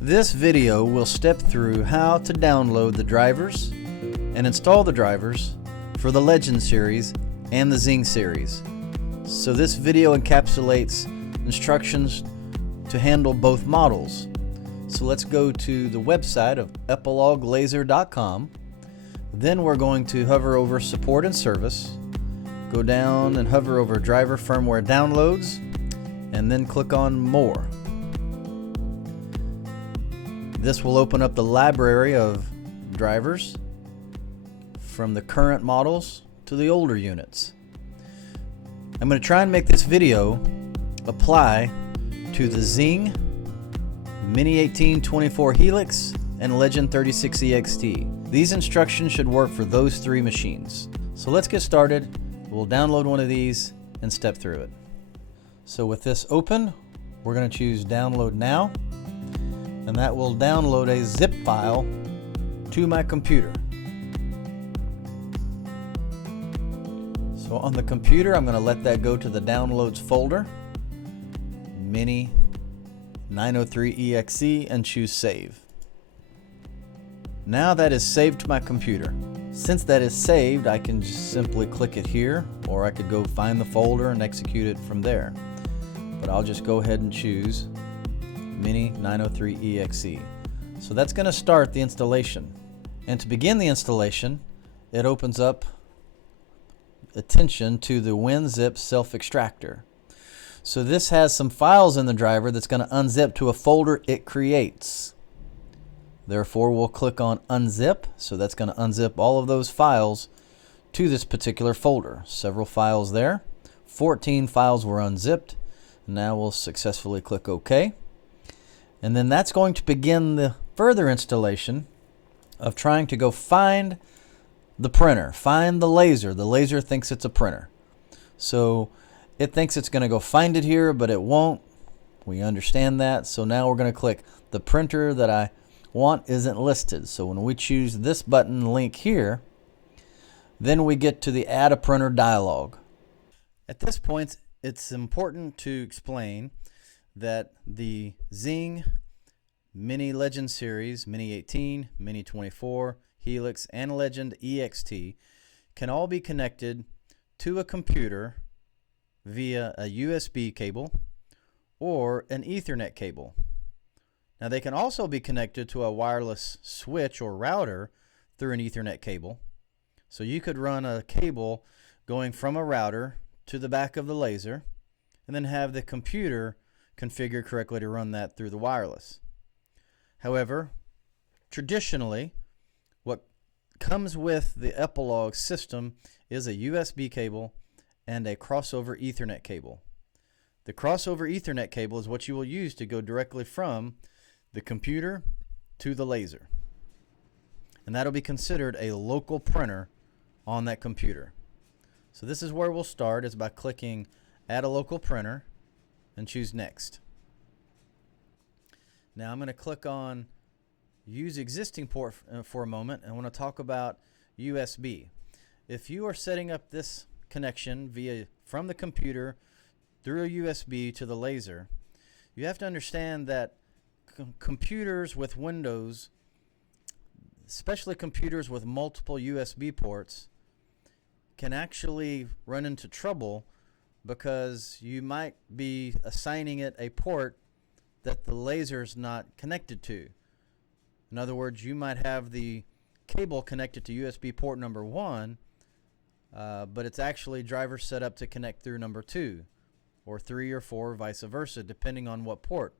This video will step through how to download the drivers and install the drivers for the Legend series and the Zing series. So this video encapsulates instructions to handle both models. So let's go to the website of EPILOGlaser.com. Then we're going to hover over Support and Service, go down and hover over Driver Firmware Downloads, and then click on More. This will open up the library of drivers from the current models to the older units. I'm going to try and make this video apply to the Zing, Mini18 24 Helix, and Legend 36 EXT. These instructions should work for those three machines. So let's get started. We'll download one of these and step through it. So with this open, we're going to choose Download Now, and that will download a zip file to my computer. So on the computer, I'm going to let that go to the Downloads folder, Mini18 EXE, and choose Save. Now that is saved to my computer. Since that is saved, I can just simply click it here, or I could go find the folder and execute it from there. But I'll just go ahead and choose Mini18 EXE. So that's going to start the installation. And to begin the installation, it opens up attention to the WinZip self-extractor. So this has some files in the driver that's going to unzip to a folder it creates. Therefore, we'll click on Unzip. So that's going to unzip all of those files to this particular folder. Several files there. 14 files were unzipped. Now we'll successfully click OK. And then that's going to begin the further installation of trying to go find the printer, find the laser. The laser thinks it's a printer. So it thinks it's going to go find it here, but it won't. We understand that. So now we're going to click the printer that I want isn't listed. So when we choose this button link here, then we get to the Add a Printer dialog. At this point, it's important to explain that the Zing Mini Legend series, Mini18, Mini24, Helix, and Legend EXT can all be connected to a computer via a USB cable or an Ethernet cable. Now they can also be connected to a wireless switch or router through an Ethernet cable. So you could run a cable going from a router to the back of the laser and then have the computer configured correctly to run that through the wireless. However, traditionally, what comes with the EPILOG system is a USB cable and a crossover Ethernet cable. The crossover Ethernet cable is what you will use to go directly from the computer to the laser. And that'll be considered a local printer on that computer. So this is where we'll start, is by clicking Add a Local Printer and choose Next. Now I'm going to click on Use Existing Port for a moment, and I want to talk about USB. If you are setting up this connection from the computer through a USB to the laser, you have to understand that computers with Windows, especially computers with multiple USB ports, can actually run into trouble because you might be assigning it a port that the laser is not connected to. In other words, you might have the cable connected to USB port number 1, but it's actually driver set up to connect through number 2 or 3 or 4, vice versa, depending on what port.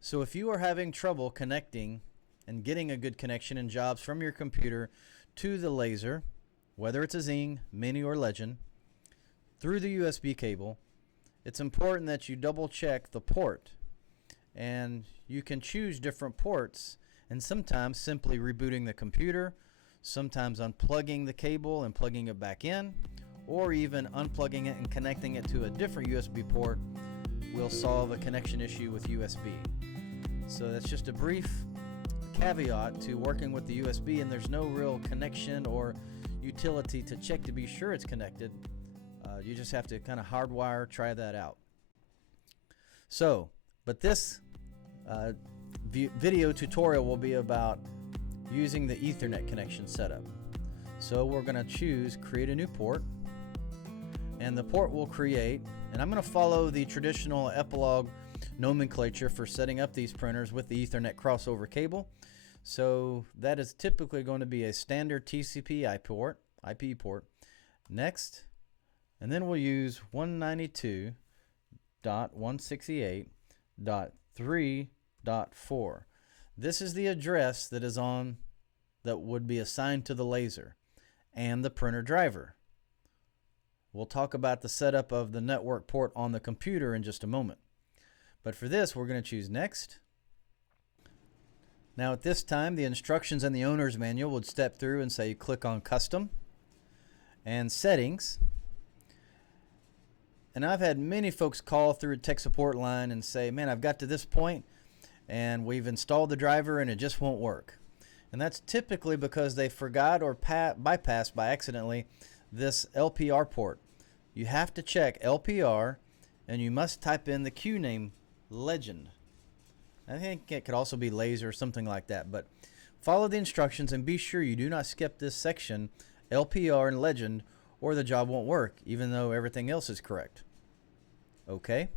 So if you are having trouble connecting and getting a good connection in jobs from your computer to the laser, whether it's a Zing, Mini, or Legend, through the USB cable, it's important that you double check the port. And you can choose different ports, and sometimes simply rebooting the computer, sometimes unplugging the cable and plugging it back in, or even unplugging it and connecting it to a different USB port will solve a connection issue with USB. So that's just a brief caveat to working with the USB, and there's no real connection or utility to check to be sure it's connected. You just have to kind of hardwire, try that out. So, but this video tutorial will be about using the Ethernet connection setup. So we're going to choose create a new port, and the port will create, and I'm going to follow the traditional EPILOG nomenclature for setting up these printers with the Ethernet crossover cable. So that is typically going to be a standard TCP IP port. Next, and then we'll use 192.168.3.4. This is the address that would be assigned to the laser and the printer driver. We'll talk about the setup of the network port on the computer in just a moment. But for this, we're going to choose Next. Now at this time, the instructions in the owner's manual would step through and say click on Custom and Settings. And I've had many folks call through a tech support line and say, man, I've got to this point and we've installed the driver and it just won't work. And that's typically because they forgot or bypassed by accidentally this LPR port. You have to check LPR, and you must type in the queue name Legend. I think it could also be laser or something like that, but follow the instructions and be sure you do not skip this section, LPR and Legend, or the job won't work even though everything else is correct. Okay.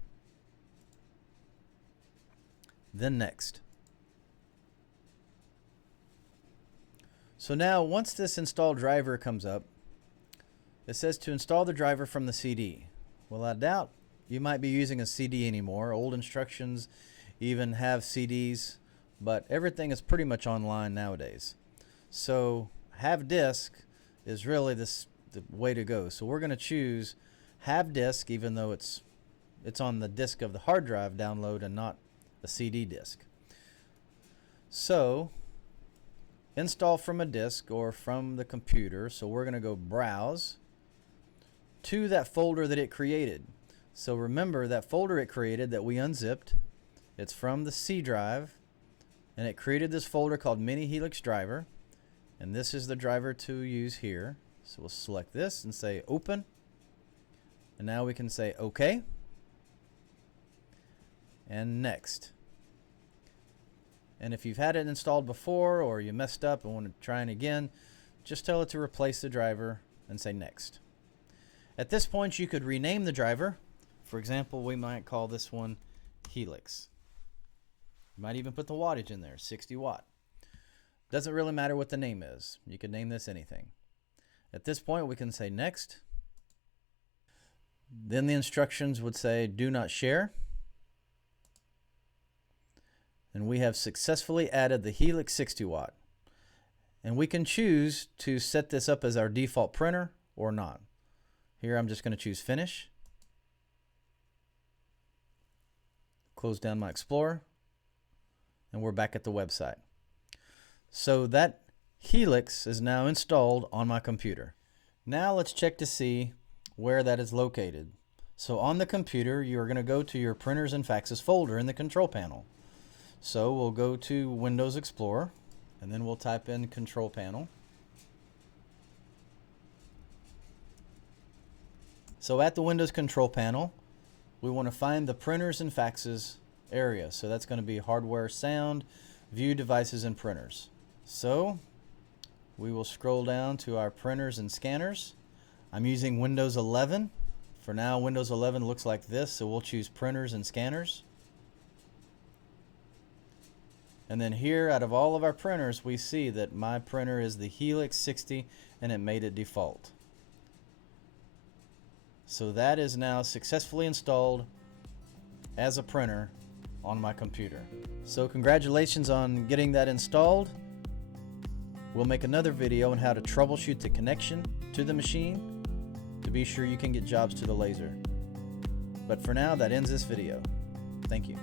Then Next. So now once this install driver comes up, it says to install the driver from the CD. Well, I doubt you might be using a CD anymore. Old instructions even have CDs, but everything is pretty much online nowadays. So have disk is really the way to go. So we're going to choose have disk, even though it's on the disk of the hard drive download and not a CD disk. So install from a disk or from the computer. So we're going to go browse to that folder that it created. So remember that folder it created that we unzipped, it's from the C drive, and it created this folder called Mini Helix driver, and this is the driver to use here. So we'll select this and say open, and now we can say OK and Next. And if you've had it installed before or you messed up and want to try it again, just tell it to replace the driver and say Next. At this point you could rename the driver. For example, we might call this one Helix. You might even put the wattage in there, 60 watt. Doesn't really matter what the name is. You could name this anything. At this point we can say Next. Then the instructions would say do not share. And we have successfully added the Helix 60 watt. And we can choose to set this up as our default printer or not. Here I'm just going to choose Finish. Close down my Explorer, and we're back at the website. So that Helix is now installed on my computer. Now let's check to see where that is located. So on the computer, you're going to go to your printers and faxes folder in the control panel. So we'll go to Windows Explorer, and then we'll type in Control Panel. So at the Windows Control Panel, we want to find the printers and faxes area. So that's going to be hardware, sound, view devices, and printers. So we will scroll down to our printers and scanners. I'm using Windows 11. For now, Windows 11 looks like this, so we'll choose printers and scanners. And then here, out of all of our printers, we see that my printer is the Helix 60 and it made it default. So that is now successfully installed as a printer on my computer. So congratulations on getting that installed. We'll make another video on how to troubleshoot the connection to the machine to be sure you can get jobs to the laser. But for now, that ends this video. Thank you.